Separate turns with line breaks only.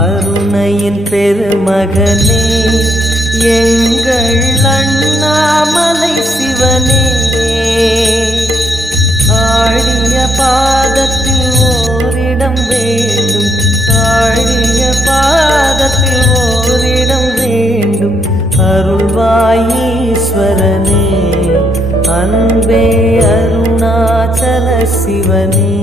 அருணையின் பெருமகனே எங்கள் அண்ணாமலை சிவனே. ஆழிய பாதத்தில் ஓரிடம் வேண்டும் ஆழிய பாதத்தில் ஓரிடம் வேண்டும். அருள்வாயீஸ்வரனே அன்பே அருணாச்சல சிவனே.